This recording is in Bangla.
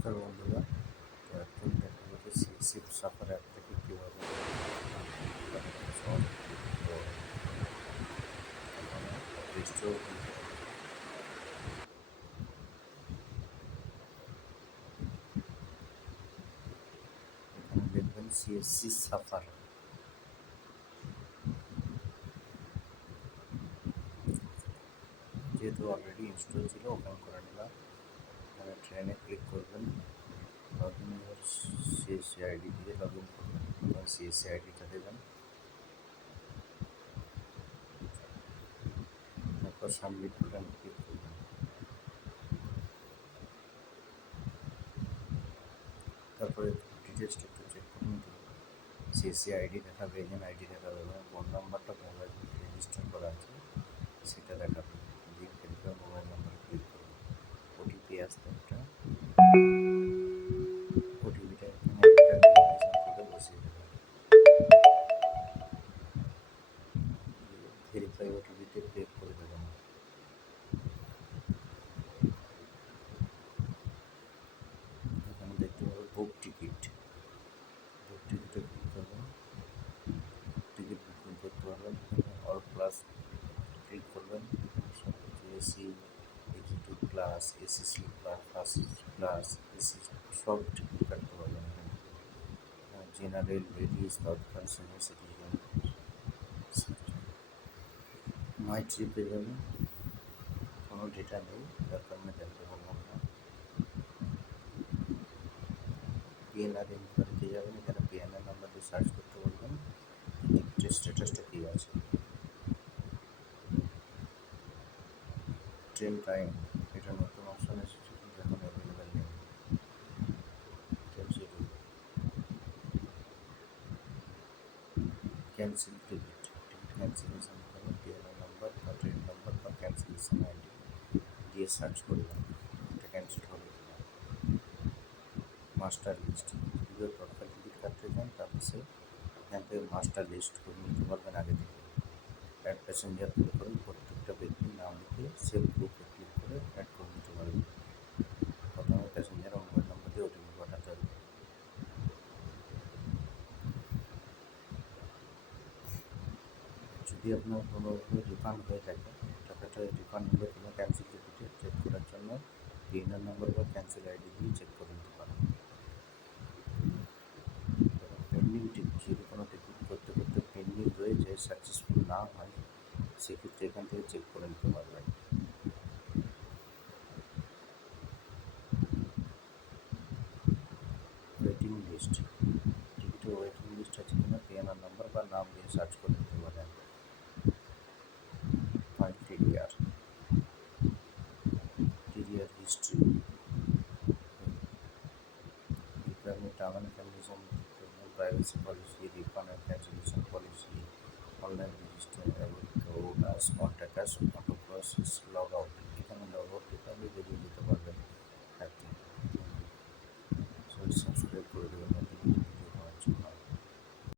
নমস্কার বন্ধুরা। তো এখন দেখাবো যে সিএসসি সাফার অ্যাপ থেকে কীভাবে রেজিস্টার করতে হবে। এখানে দেখবেন সিএসসি সাফার, যেহেতু অলরেডি ইনস্টল ছিল ওপেন করে নিলাম। এখানে ট্রেনে ক্লিক করবেন, লগ ইন সিএসসি আইডি দিয়ে লগ ইন করবেন, সিএসসি আইডিটা দেবেন, তারপর সাবমিট বাটন ক্লিক করবেন। তারপরে ডিটেলসটা একটু চেক করুন, সিএসসি আইডি দেখাবে, এজেন্ট আইডি দেখাবে এবং ফোন নাম্বারটা মোবাইল রেজিস্টার করা আছে সেটা দেখাবে। দিয়ে ভেরিফাই মোবাইল নাম্বারে ক্লিক করুন। ওটিপি আসবে একটা, ওটিপিটা এখানে করে বসিয়ে দেবেন। ভেরিফাই ওটিপিতে ক্লিক করে দেবেন। এখানে দেখতে পাবেন বুক টিকিট, বুক টিকিটে ক্লিক করবেন, টিকিট বুকিং করতে পারবেন। অল ক্লাস ক্লিক করবেন, সব কিছু AC, executive class, AC sleeper, first class, AC সব টিকিট কাটতে পারবেন। General, ladies, third class, senior citizen. My ট্রিপে যাবেন, কোনো ডেটা নেই, যার কারণে দেখতে পারলাম না। পিএনআর ইনকোয়ারিতে যাবেন, এখানে পিএনআর নাম্বার দিয়ে সার্চ করতে পারবেন টিকিটের স্ট্যাটাসটা কী আছে। ট্রেন টাইম, এটা নতুন অপশন এসেছে কিন্তু এখন অ্যাভেলেবেল নেই। Train schedule, cancel ticket, ticket cancellation করবেন, পিএনআর নাম্বার বা ট্রেন নাম্বার বা ক্যান্সেলেশন আইডি দিয়ে সার্চ করবেন এটা ক্যান্সেল হবে কিনা। মাস্টার লিস্ট, যদি তৎকাল টিকিট কাটতে চান তাহলে সে এখান থেকে মাস্টার লিস্ট করে নিতে পারবেন আগে থেকে। অ্যাড প্যাসেঞ্জার ক্লিক করুন, প্রত্যেকটা ব্যক্তির নাম লিখে সেভ গ্রুপে ক্লিক করে অ্যাড করে নিতে পারবেন। প্রথমে প্যাসেঞ্জার মোবাইল নাম্বার দিয়ে ওটিপি পাঠাতে হবে। যদি আপনার কোনোভাবে রিফান্ড হয়ে থাকে, টাকাটা রিফান্ড হলে কিনা ক্যান্সেল টিকিটে চেক করার জন্য পিএনআর নাম্বার বা ক্যান্সেল আইডি দিয়ে চেক করে নিতে পারেন। পেন্ডিং টিকিট, যদি কোনো টিকিট করতে করতে পেন্ডিং রয়েছে, সাকসেসফুল না হয়, সেক্ষেত্রে এখান থেকে চেক করে নিতে পারবেন। ওয়েটিং লিস্ট, টিকিটের ওয়েটিং লিস্ট আছে কিনা পিএনআর নাম্বার বা নাম দিয়ে সার্চ করে নিতে পারেন। File TDR, TDR history, requirement, term and condition, privacy policy, refund and cancellation policy, online register, about us, contact us, auto process,